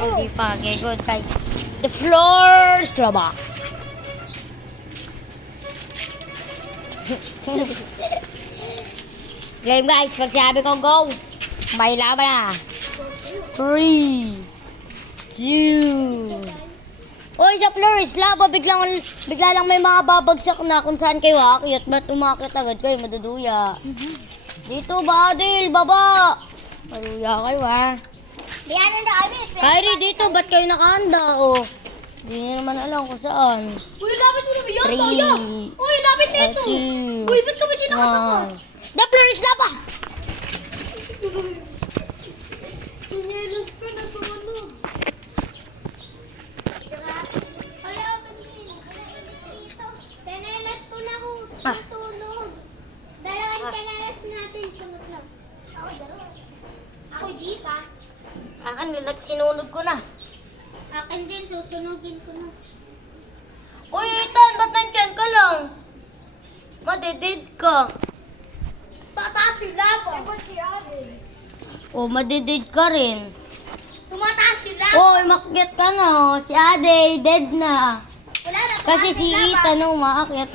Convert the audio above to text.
Hindi pa. Okay, good guys. The floor is lava. Game guys, pag sabi ko go, may laban na. 3, 2. Uy, sa floor is lava. Bigla lang may mga babagsak na kung saan kayo aakyat. Ba't umakit agad kayo? Maduduya. Dito ba, Adil? Baba! Maduduya kayo, ha? Diyan na kami. Kyrie, dito. Ba't kayo nakahanda, oh? Hindi nyo naman alam kung saan. Uy, lapit mo na ba yan? 3, Tayo. Uy, lapit na ito. 2, Uy, ba't ka ba dyan nakatawa? 1. The floor is lava! Pinielos ko na sumunod. Pinielos ko na ho. Tutulog. Dalawang pinielos natin. Sunod lang. Ako dalawa. Ako di pa. Akin, sinunod ko na. Akin din, susunugin ko na. Uy, Ethan, ba't nandiyan ka lang? Madidid ka. Tataas yung laban. Ay, ba't si Adel? Oh, madidid ka rin. Tumataas yung laban. Uy, makyat ka na. Si Ade, dead na. Wala na. Kasi tumaas si yung laban. Ethan, umakyat.